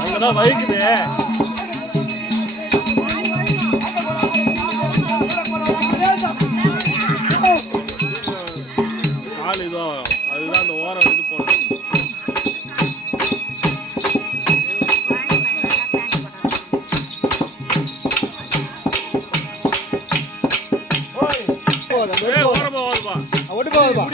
அங்கதான் வைக்குது. கால் இதோ அதுதான் அந்த ஓரம் இது போடுறது. ஓரமா ஓடுப்பா, ஒட்டு போகுதுப்பா.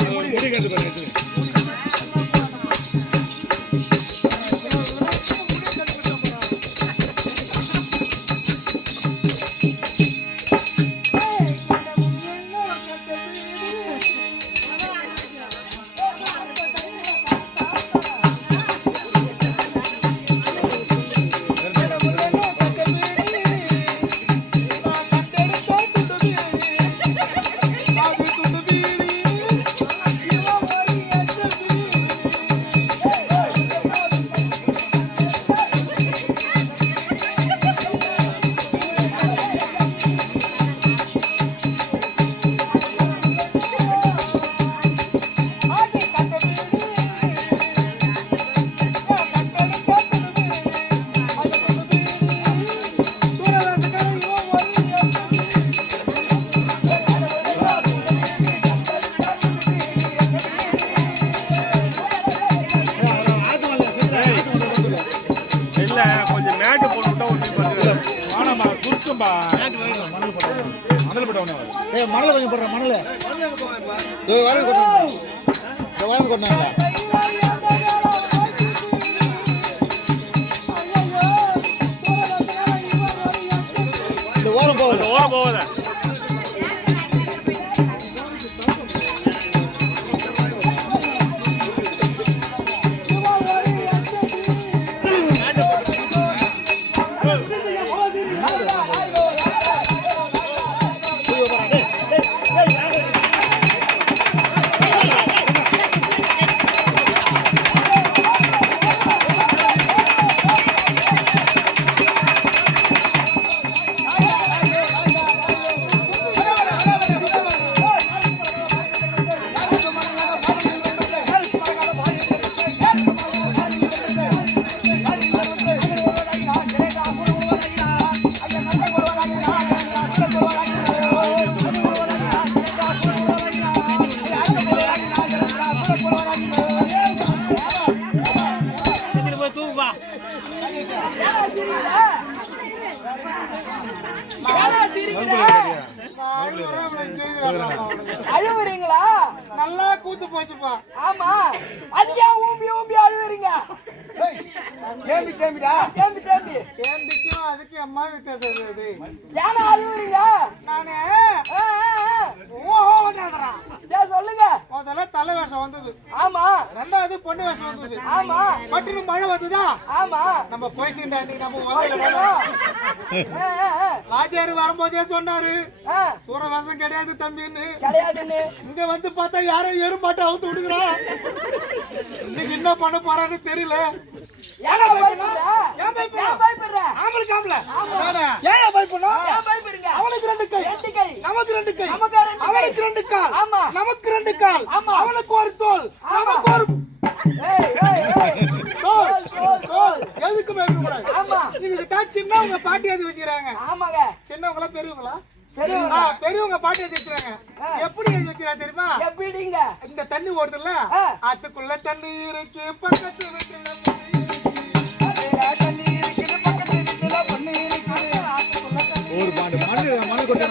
மணல கொஞ்சம் போடுற மணல கொண்டாங்க. இந்த ஓரம் போகுது, ஓரம் போகுது. அழுவுறீங்களா? நல்லா கூத்து போச்சுப்பா. ஆமா, அதுக்கே ஊம்பி ஊம்பி அழுவுறீங்க. கேம்பி கேம்பிடா, கேம்பி கேம்பி கேம்பிக்கும் அதுக்கு அம்மா வித்தியாசம் இருக்குது. ஏன்னா அழுவுறீங்க? நானே சொல்லுங்க. முதல்ல தலை வேஷம் வந்தது. ஆமா. ரெண்டாவது பொண்ணு வேஷம் வந்தது. ஆமா. பட்டுன்னு மழை வந்ததா? ஆமா. நம்ம போயிட்டு நம்ம வாத்தியாரு வரும்போதே சொன்னாரு, சூற வேஷம் கிடையாது தம்பின்னு. கிடையாதுன்னு. இங்க வந்து பார்த்தா யாரும் எருமாட்டை அவுத்து விடுக்கிறான். இன்னைக்கு என்ன பண்ண போறான்னு தெரியல. அவனுக்கு 2 கை, நமக்கு 2 கை, அவனுக்கு 2 கால், நமக்கு 2 கால், அவனுக்கு ஒரு தோல், நமக்கு ஒரு எதுக்குமே இதுக்கு தான் சின்னவங்க பாட்டி எழுதி வச்சுக்கிறாங்க. சின்னவங்களா பெரியவங்களா? பெரியவங்க பாட்டி எழுதி வச்சுறாங்க. எப்படி எழுதி வச்சுறாங்க தெரியுமா? எப்படிங்க? இந்த தண்ணி ஓடுதுல்ல, அதுக்குள்ள தண்ணி இருக்கு, பக்கத்து வீட்டுல ஒரு பாண்டு மணல் கொண்டு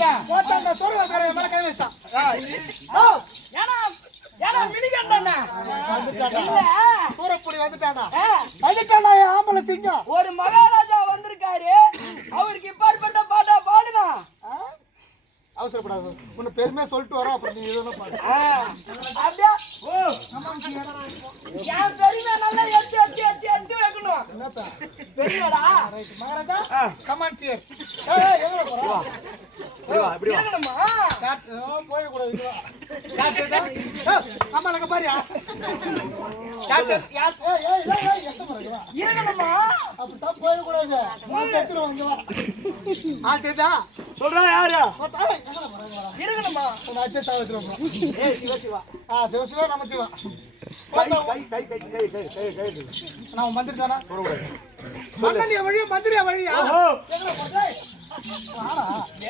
போட்டானே போட்டா அந்த சோறுகாரன் மேல கை வச்சான். ஏன்னா ஏன்னா மினிகண்டானே வந்துட்டாடா. இல்ல சூரப்புலி வந்துட்டாடா. ஆ, வந்துட்டாடா என் ஆம்பளை சிங்கம். ஒரு மகாராஜா வந்திருக்காரு அவருக்கு இப்பாற்பட்ட பாட்டா பாடுனா அவசரப்படாது. உன்னை பெருமையா சொல்லிட்டு வரோம். அப்புறம் நீ இதெல்லாம் பாடு. அப்படியே என் பெருமை நல்லா எத்தி வைக்கணும் என்னப்பா? பெரியடா ரைட் மகாராஜா கமான் டியர். ஏய் எங்க போறா? இருக்கணுமா போயிடக்கூடாது. இதுவா யார் ஆமா அங்க பாரியா யார் யார் எத்த போறா? இருக்கணுமா அப்படித்தான் போயிடக்கூடாது. நான் செத்துருவோம். இங்க வா தெரியுதா? சொல்றா யாரு? இருக்கணுமா நான் அச்சே தாவத்துறோம். ஏய் சிவா சிவா சிவசிவா நம்ம சிவா. நான் மந்திரி தானா? மந்திரியா வழியா மந்திரியா வழியா?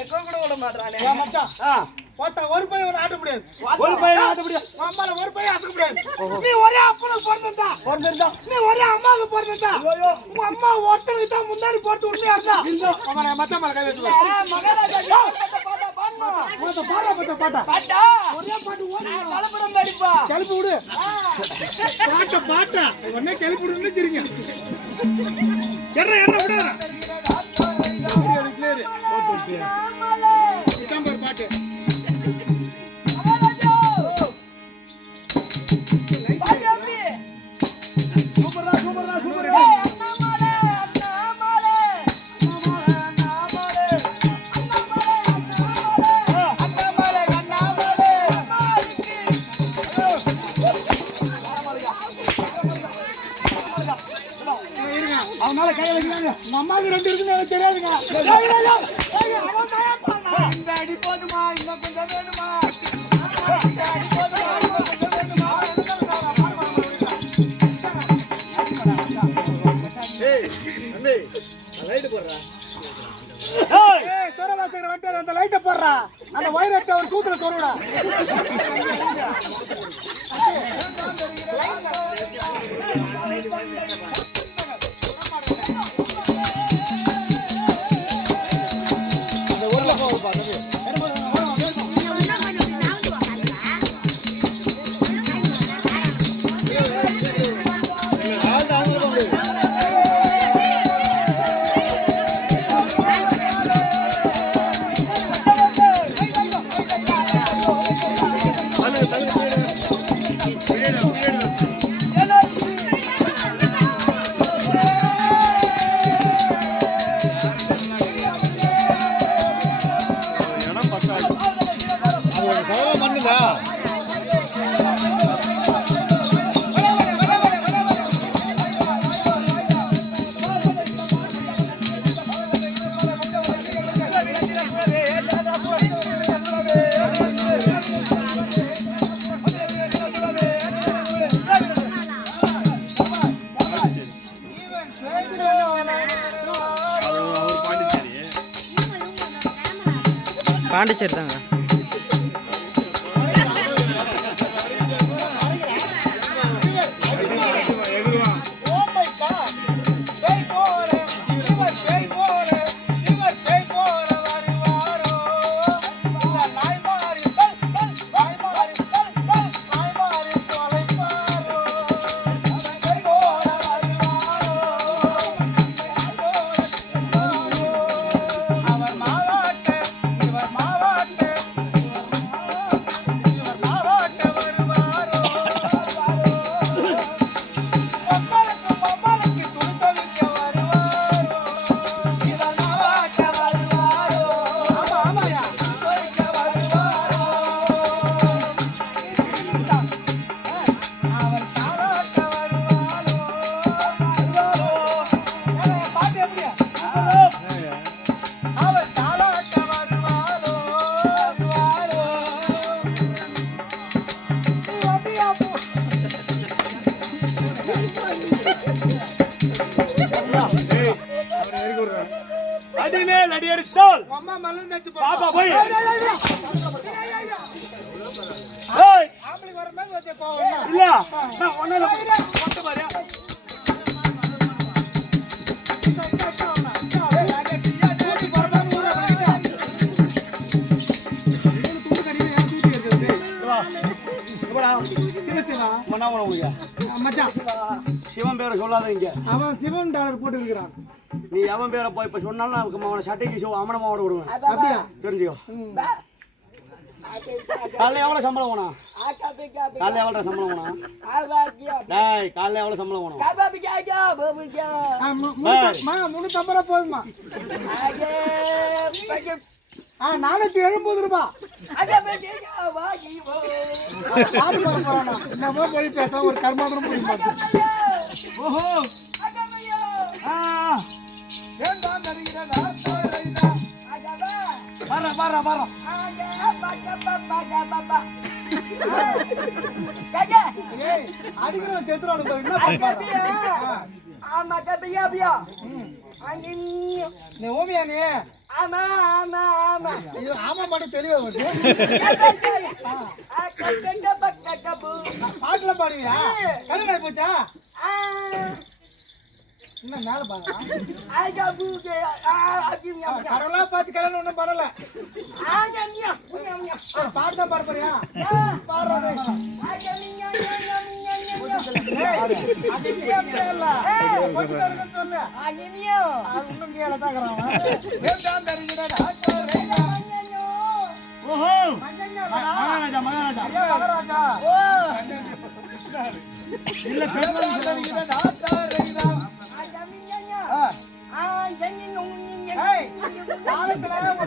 எக்கோ கூட விட மாட்டானே ஏன் மச்சான்? போட்டா ஒரு பையன் ஒரு ஆட்ட முடியாது. ஒரு பையன் ஆட்ட முடியாது. அம்மால ஒரு பையன் அசக்க முடியாது. நீ ஒரே அப்பனுக்கு பிறந்தா நீ ஒரே அம்மாவுக்கு பிறந்தா உங்க அம்மா ஒருத்தனுக்கு தான் முன்னாடி போட்டு உண்மையா இருந்தா அம்மா நான் மச்சான் மேல கை வச்சுருவேன். மகாராஜா பாட்டா பாட்டா ஒரே பாட்டு ஓடி கலப்படம் படிப்பா கிளப்பி விடு. பாட்டா உடனே கிளப்பி விடுன்னு வச்சிருங்க. என்ன விடு பாட்டு அவனால கை வைக்கிறாங்க. அம்மாவுக்கு 2 இருக்குன்னு எனக்கு தெரியாதுங்க. இந்த அடி போதுமா இன்னும் கொஞ்சம் வேணுமா இந்த அடி போதுமா இன்னும் கொஞ்சம் வேணுமா சோரவாசகர் வந்துட்டு அந்த லைட்டை போடுறா. அந்த வைரத்தை ஒரு தூத்துல சொருடா. பாண்டிச்சேரி தாங்க. அடிமேல் அடி அடித்தால் அம்மா மலர்ந்தாச்சு பாப்பா போய் ஆம்பளை வர மாதிரி வச்சே போவோம். இல்ல நான் ஒண்ணல கொண்டு பாரு. சிவன் பேரை சொல்லாத இங்க. அவன் சிவன் டாலர் போட்டு இருக்கிறான். நீ எவன் பேரை போய் இப்ப சொன்னாலும் அவனை சட்டைக்கு அமனமாவோட விடுவேன். அப்படியா? தெரிஞ்சுக்கோ. காலைல எவ்வளவு சம்பளம் வேணும்? காலைல எவ்வளவு சம்பளம் வேணும்? டேய் காலைல எவ்வளவு சம்பளம் வேணும்? 350 ரூபா போதுமா? 470 ரூபா. என்னமோ போய் பேச ஒரு கர்மாந்திரம் போய் பார்த்து. ஓஹோ பாரா பாரா அடிக்கிறோம் செத்துறோம் என்ன ஆமா கபியா பியா நீ ஓமியா நீ ஆமா ஆமா ஆமா இது ஆமா மட்டும் தெரியும் பாட்டுல பாடுவியா கல்யாணம் போச்சா என்ன மேல பாருங்க கடவுளா பார்த்து கல்யாணம் ஒண்ணும் பண்ணல பாட்டு பாட போறியா பாடுறது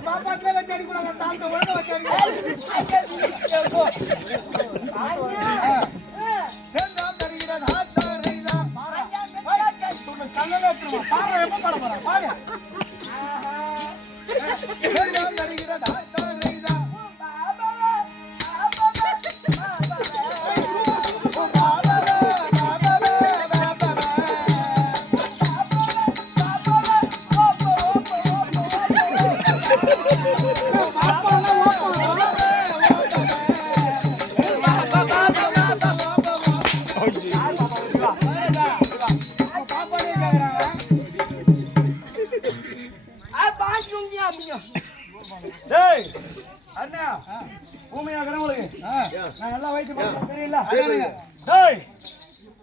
பாப்பாட்டிலே வச்சு அடிக்கூடாங்க தாழ்த்த ஒழுங்க வச்சு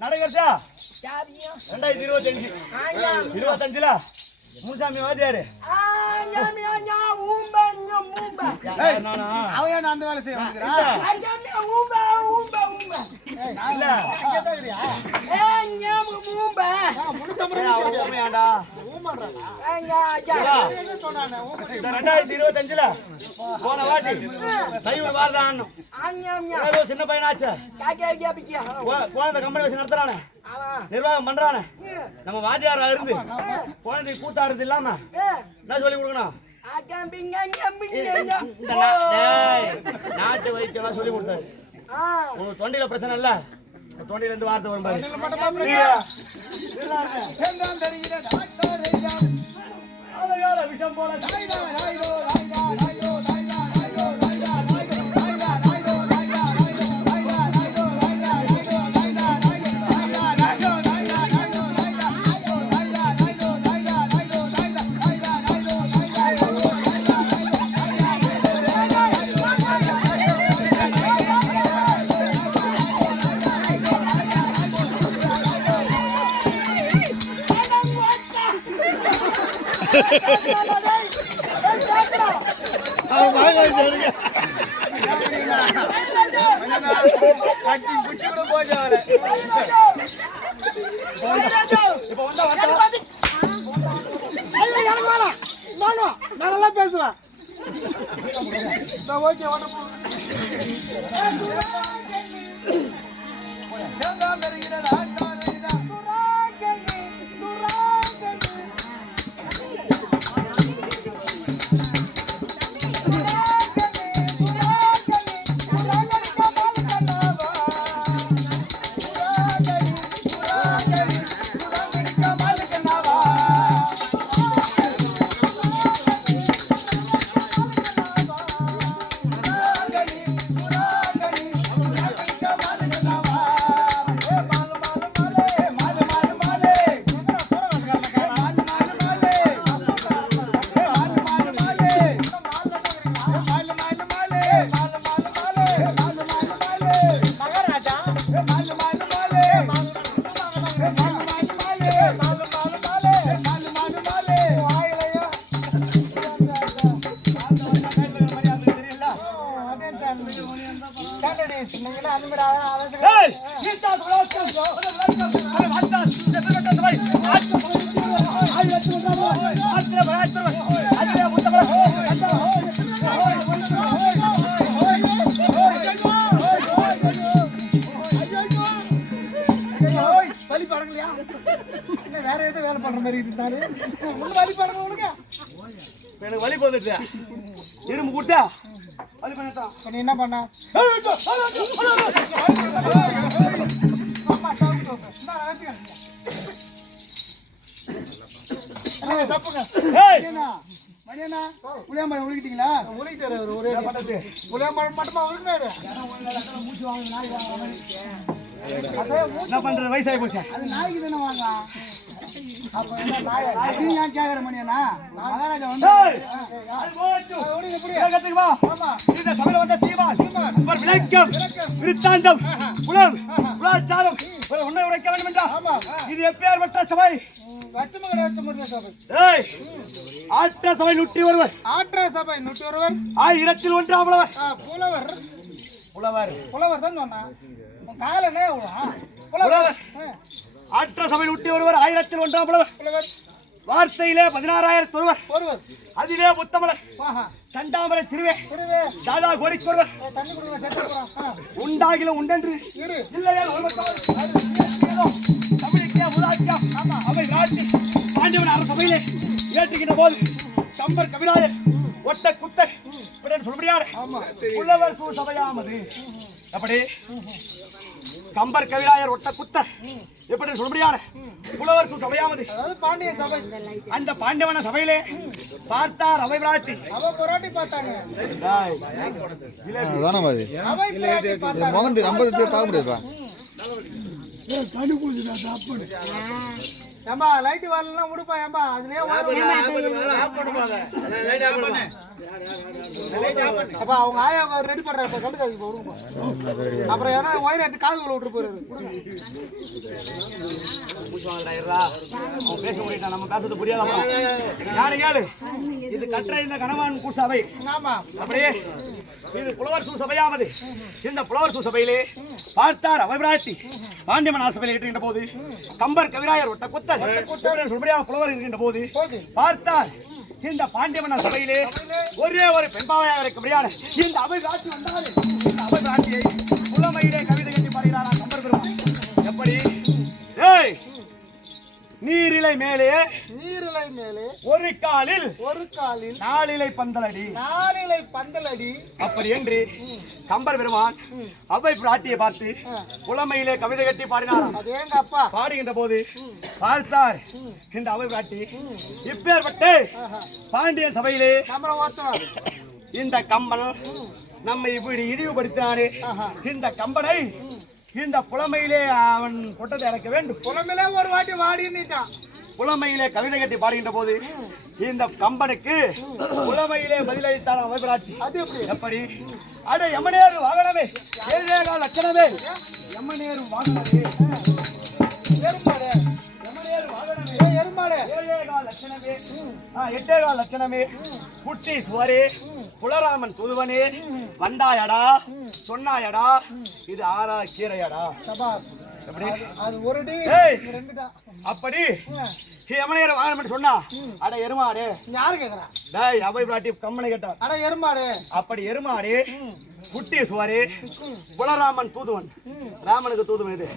நடக்கிறச்சா 2025 முன்சாமி வாத்தியாரு அவன் அந்த வேலை செய்ய போன வாட்டி சைவ வாரதான் சின்ன பையனாச்சு குழந்தை கம்பெனி வச்சு நடத்துறானே நிர்வாகம் பண்றானே நம்ம வாத்தியாரா இருந்து குழந்தைக்கு கூத்தா இருந்து இல்லாம என்ன சொல்லி கொடுக்கணும் நாட்டு வைத்தியம் சொல்லி கொடுத்தாரு உனக்கு தொண்டையில பிரச்சனை இல்ல தொண்டையில இருந்து வார்த்தை வரும் பாரு விஷம் போல நான் நல்லா பேசுவேன் ஓகே வலி படங்களையா என்ன வேற ஏதோ வேலை பண்ற மாதிரி இருந்தாரு ஒண்ணு வலி படங்க உனக்கு எனக்கு வலி போகுது இரும்பு கூட்டா வலி பண்ணத்தான் நீ என்ன பண்ண அம்மா சாப்பிடுங்க மணியண்ணா புளியாம்பழம் உழுகிட்டீங்களா உழுகிட்டாரு அவர் ஒரே புளியாம்பழம் மட்டுமா உழுகினாரு என்ன பண்றது வயசாகி போச்சு அது நாய்க்கு தானே வாங்க அப்ப நான் கேக்குற மணியண்ணா மகாராஜா வந்து இது எப்பேற்பட்ட சபை ஆற்ற சபை 101 ஆற்ற சபை 101 1000 ஒன்றாம் புலவர் புலவர் புலவர் தான் சொன்னா உன் கால என்ன புலவர் ஆற்ற சபை 101 1000 ஒன்றாம் புலவர் வார்த்தையிலே 16000 ஒருவர் அதிலே முத்தமலர் தண்டாமரை திருவே தாதா கோரிக்கொருவர் தண்ணி கொடுங்க செட்டு போறான் உண்டாகில உண்டென்று இல்லையா தமிழுக்கே உதாக்கியா அவை நாட்டி பாண்டியவன் அரச சபையிலே ஏற்றுகின்ற போது கம்பர் கவிராயர் ஒட்ட குத்தர் சொல்படியார் புலவர் சூ சபையாமது அப்படி கம்பர் கவிராயர் ஒட்ட குத்தர் எப்படி சொல்படியார் புலவர் சூ சபையாமது பாண்டிய சபை அந்த பாண்டியவன சபையிலே பார்த்தார் அவை பிராட்டி அவ போராட்டி பார்த்தாங்க அதான மாதிரி மகன் நம்ம பார்க்க முடியாதுப்பா ஏம்பா லைட் வரலாம் விடுப்பா ஏம்பா அதுலயே அப்பா அவங்க ஆயா ரெடி பண்றாரு கண்டுக்காதீங்க வரும்பா அப்புறம் ஏன்னா ஒயர் எடுத்து காதுக்குள்ள விட்டு போறாரு பேச முடியா நம்ம பேசுறது புரியாதா யாரு கேளு இது கற்ற இந்த கணவான் கூசபை ஆமா அப்படியே இது புலவர் சூ சபையாமது இந்த புலவர் சூ சபையிலே பார்த்தார் அவை பிராட்டி பாண்டியமன் சபையில் ஏற்றுகின்ற போது கம்பர் கவிராயர் ஒட்ட குத்தர் சொல்படியாக புலவர் இருக்கின்ற போது பார்த்தார் இந்த பாண்டியமன் சபையிலே ஒரே ஒரு பெண்பாவையாக இருக்கபடியான இந்த அவை பிராட்டி வந்தாரு இந்த அவை பிராட்டியை புலமையிலே கவிதை கட்டி பாடுகிறாரா கம்பர் பெருமான் எப்படி ஏய் நீரிலை மேலே ஒரு காலில் நாலிலை பந்தலடி அப்படி என்று கம்பர் பெருமான் அவை பிராட்டியை பார்த்து புலமையிலே கவிதை கட்டி பாடினாராம் பாடுகின்ற போது பார்த்தார் இந்த அவை பிராட்டி இப்பேற்பட்டு பாண்டியன் சபையிலே இந்த கம்பன் நம்மை இப்படி இழிவுபடுத்தினாரே இந்த கம்பனை இந்த புலமையிலே அவன் கொட்டத்தை இறக்க வேண்டும் புலமையிலே ஒரு வாட்டி வாடிட்டான் புலமையிலே கவிதை கட்டி பாடுகின்ற போது இந்த கம்பனுக்கு புலமையிலே பதிலளித்தார் அவை பிராட்டி எப்படி அட எமனேறு வாகனமே ஏழேகா லட்சணமே எமனேறு வாகனமே எட்டேகால் லட்சணமே குட்டி சுவரே புலராமன் துதுவனே வந்தாயடா சொன்னாயடா இது ஆறா கீரையடா அப்படி எமனையர் வாகனம் சொன்னா அட எருமாடு யாரு கேக்குறா டேய் அவை பிராட்டி கம்மனை கேட்டா அட எருமாடு அப்படி எருமாடு குட்டி சுவரே புலராமன் தூதுவன் ராமனுக்கு தூதுவன் இது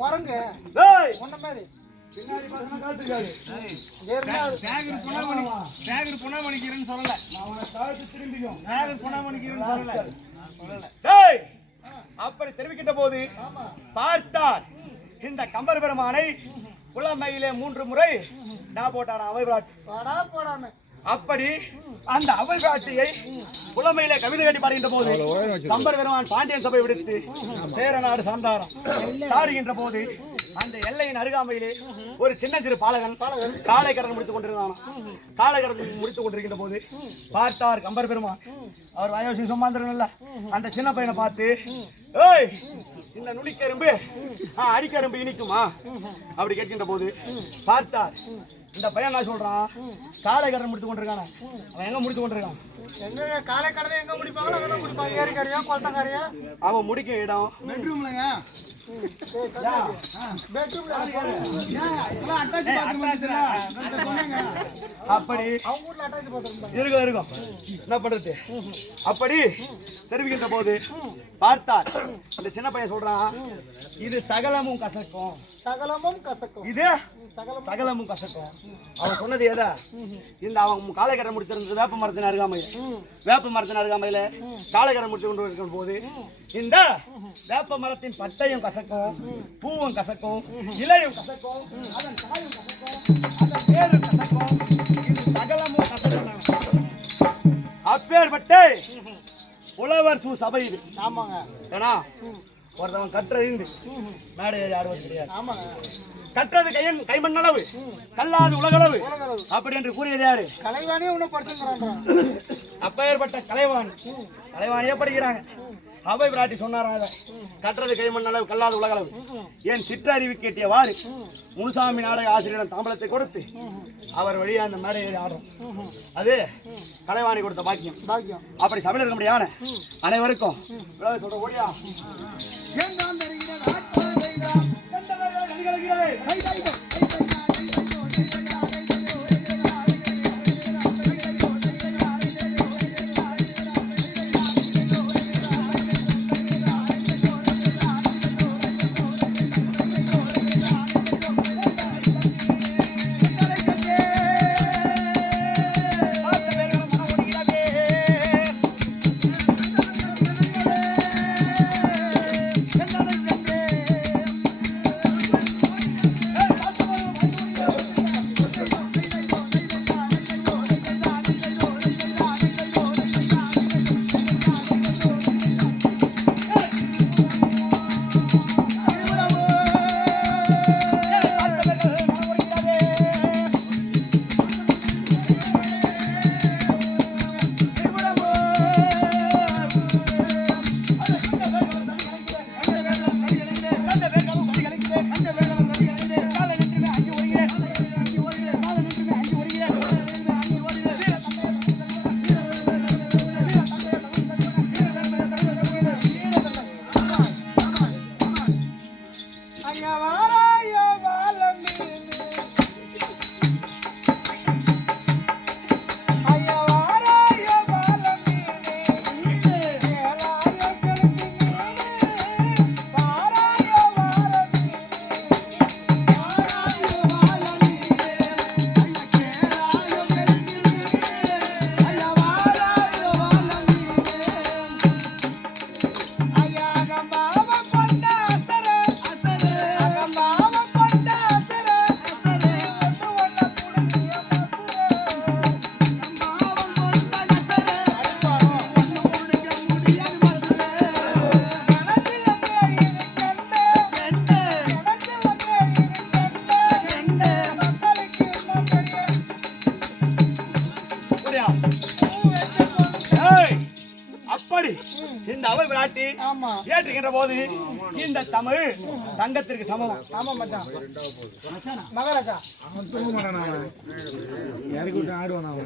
குரங்கு டேய் ஒண்ணு மாதிரி பின்னாடி பசங்க காத்துக்காது சேகர் புனமணிக்கிறேன்னு சொல்லல அவனை காலத்து திரும்பிக்கும் சேகர் புனமணிக்கிறேன்னு சொல்லல டேய் அப்படி தெரிவிக்கின்ற போது பார்த்தார் இந்த கம்பர் பெருமானை புலமையிலே 3 முறை நான் போட்டாராம் அவை பிராட்டி அப்படி அந்த அவை பிராட்டியை புலமையிலே கவிதை கட்டி பாடுகின்ற போது கம்பர் பெருமான் பாண்டியன் சபை விடுத்து சேரநாடு சார்ந்தாராம் சாடுகின்ற போது அந்த எல்லையின் அருகாமையிலே ஒரு சின்ன சிறு பாலகன் காளை கடந்து முடித்துக் கொண்டிருந்தான் காளை கடந்து முடித்துக் கொண்டிருக்கின்ற போது பார்த்தார் கம்பர் பெருமான் அவர் வயோசி சும்மாந்திரன்ல அந்த சின்ன பையனை பார்த்து ஏய் இந்த நுனிக்கரும்பு அடிக்கரும்பு இனிக்குமா அப்படி கேட்கின்ற போது பார்த்தார் இந்த பையன் என்ன சொல்றான் காளை கடந்து முடித்துக் கொண்டிருக்கான அவன் எங்க முடித்துக் கொண்டிருக்கான் எங்க காளை கடந்து எங்க முடிப்பாங்களோ அங்க முடிப்பாங்க ஏரிக்கறியா குளத்தங்கறியா அவன் முடிக்க இடம் பெட்ரூம்லங்க அப்படி இருக்கும் என்ன பண்றது? அப்படி தெரிவிக்கின்ற போது பார்த்தார் அந்த சின்ன பையன் சொல்றான், இது சகலமும் கசக்கும், சகலமும் கசக்கும், இது சகலமும் கசக்கும். அவன் சொன்னது ஏதா? இந்த அவன் காலைக்கடை முடிச்சிருந்தது வேப்ப மரத்தின் அருகாமையில், வேப்ப மரத்தின் அருகாமையில காலைக்கடை முடிச்சு கொண்டு இருக்கிற போது இந்த வேப்ப மரத்தின் பட்டையும் கசக்கும், பூவும் கசக்கும், இலையும் கசக்கும், அதன் காயும் கசக்கும், அதன் வேரும் கசக்கும், இது சகலமும் கசக்கும். அப்பேற்பட்ட புலவர் சபை இது. ஆமாங்க. ஏன்னா ஒருத்தவன் கற்ற இருந்து மேடை ஆடுவது கிடையாது. ஆமாங்க. கற்றது கைமண்ணளவு, கல்லாது உலகளவு அப்படி என்று கூறியது யாரு? கலைவாணியே ஒன்னும் படிச்சுக்கிறாங்க. அப்பேற்பட்ட கலைவாணியே படிக்கிறாங்க. அவை பிராட்டி சொன்னாராங்க, கற்றது கைமண்ணளவு, கல்லாது உலகளவு. ஏன் சிற்றறிவு கேட்டியவாறு முனுசாமி நாடக ஆசிரியரிடம் தாம்பலத்தை கொடுத்து அவர் வழியா அந்த மேடை ஏறி ஆடுறோம். அது கலைவாணி கொடுத்த பாக்கியம். அப்படி சபையில் இருக்க முடியாது அனைவருக்கும் சொல்ற ஓடியா இந்த அவை விராட்டி ஏற்றுகின்ற போது இந்த தமிழ் தங்கத்திற்கு சமம்.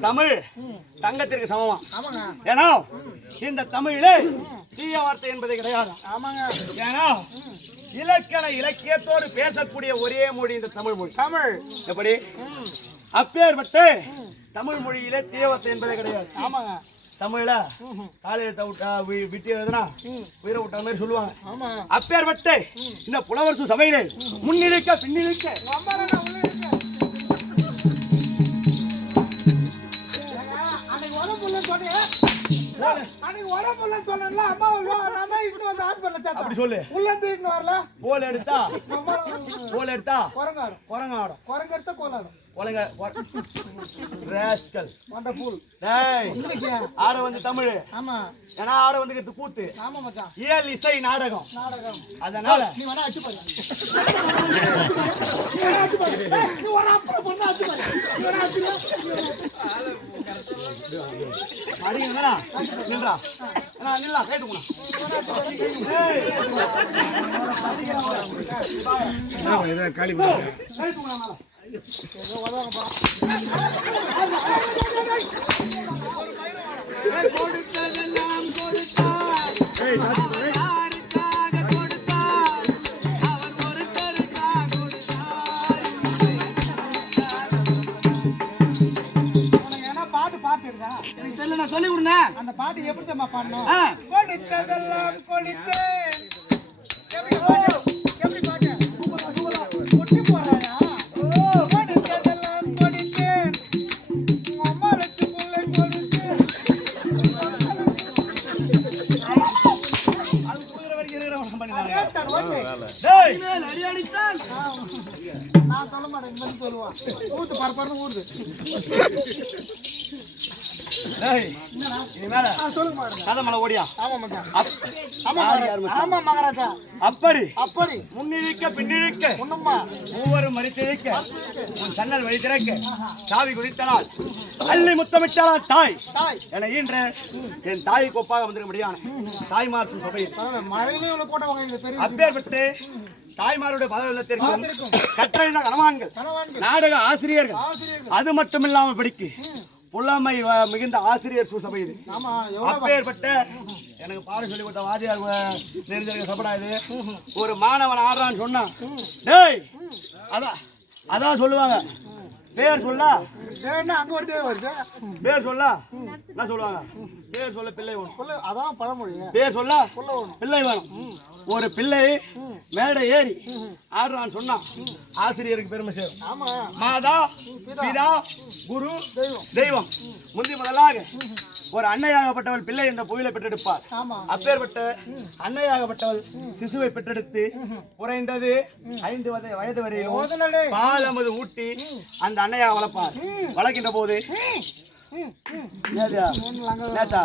தமிழ் தங்கத்திற்கு சமமா? ஏன்னா இந்த தமிழிலே தீய வார்த்தை என்பது கிடையாது. ஏன்னா இலக்கண இலக்கியத்தோடு பேசக்கூடிய ஒரே மொழி இந்த தமிழ் மொழி. தமிழ் எப்படி? அப்பேற்பட்டு தமிழ் மொழியிலே தீய வார்த்தை என்பதே கிடையாது. ஆமாங்க. தமிழ்ல காலையில விட்டு எழுதுனா உயிரை விட்ட மாதிரி சொல்லுவாங்க. அப்பேற்பட்டு இந்த புலவர் சபையிலே முன்னிலைக்க பின்னிலைக்க அப்படி சொல்லு. கோல் எடுத்தா குரங்காடும், குரங்கு எடுத்தா கோலாடும். ஆட வந்து தமிழ், ஏன்னா ஆட வந்து கூத்து, இயல் இசை நாடகம். அதனால அடிங்களா நின்றா நில்லா கேட்டுக்கணும். காலி கொடுத்ததெல்லாம் கொடுத்தார், யாருக்காக கொடுத்தார், பாட்டு எப்படி தெரியுமா பாடணும்? ஆ. கொடுத்ததெல்லாம் கொடுத்தேன். எப்படி பாட்டு? எப்படி பாட்டு? ஒட்டி போறாயா? கொடுத்ததெல்லாம் கொடுத்தேன். உங்க அம்மாளுக்கு புள்ளை கொடுத்தேன். அது குடுக்குற வரைக்கும் இருக்கிறவன் பண்ணினாங்க. கேட்டான், ஓகே. டேய் நான் சொல்ல மாட்டேன், இந்த மாதிரி சொல்லுவான். ஊத்து பரபரன்னு ஊறுது. டேய் இனிமேல சொல்லுங்க பாருங்க. கதை மலை ஓடியா ஆமா மச்சான். அப்- ஆமா யார் யார் மச்சான்? ஆமா மகாராஜா. அப்படி அப்படி முன்னிழிக்க பின்னிழிக்க ஒண்ணுமா மூவரும் மறித்திருக்க உன் சன்னல் வழி திறக்க சாவி குடித்தனால் அள்ளி முத்தமிட்டாளா தாய் தாய் என ஈன்ற என் தாய் கொப்பாக வந்திருக்க முடியான தாய்மார் சபையில் பரவாயில்ல, மழையிலே இவ்வளவு கூட்டம் வாங்க, இது பெரிய அப்பேற்பட்டு தாய்மாருடைய பதவியில் கற்றறிந்த கணவான்கள் கனவான்கள், நாடக ஆசிரியர்கள் ஆசிரியர்கள். அது மட்டும் இல்லாமல் படிக்கு புலமை மிகுந்த ஆசிரியர் சபை இது ஆமா, எவ்வளவு அப்பேற்பட்ட எனக்கு பாடம் சொல்லி கொடுத்த வாதியார் நெறிஞ்சலுக்கு சபடா இது ஒரு மாணவன் ஆடுறான்னு சொன்னான் டேய் அதான் சொல்லுவாங்க பேர் சொல்லா ஏன்னா அங்க ஒரு தேவை வருது. பேர் சொல்லா என்ன சொல்லுவாங்க பேர் சொல்ல பிள்ளை வேணும் புள்ள, அதான் பழமொழி. பேர் சொல்லா பிள்ளை வேணும் ஒரு பிள்ளை மேடை ஏறி ஆடுறான்னு சொன்னா ஆசிரியருக்கு பெருமை சேரும் ஆமா, மாதா பிதா குரு தெய்வம் முந்தி முதலாக ஒரு அன்னையாகப்பட்டவள் பிள்ளை இந்த புவியில பெற்றெடுப்பார் ஆமா. அப்பேற்பட்ட அன்னையாகப்பட்டவள் சிசுவை பெற்றெடுத்து குறைந்தது 5 வயது வரையிலும் முதல்ல பால் அமுது ஊட்டி அந்த அன்னையாக வளர்ப்பார் வளர்க்கின்ற போது நேத்தா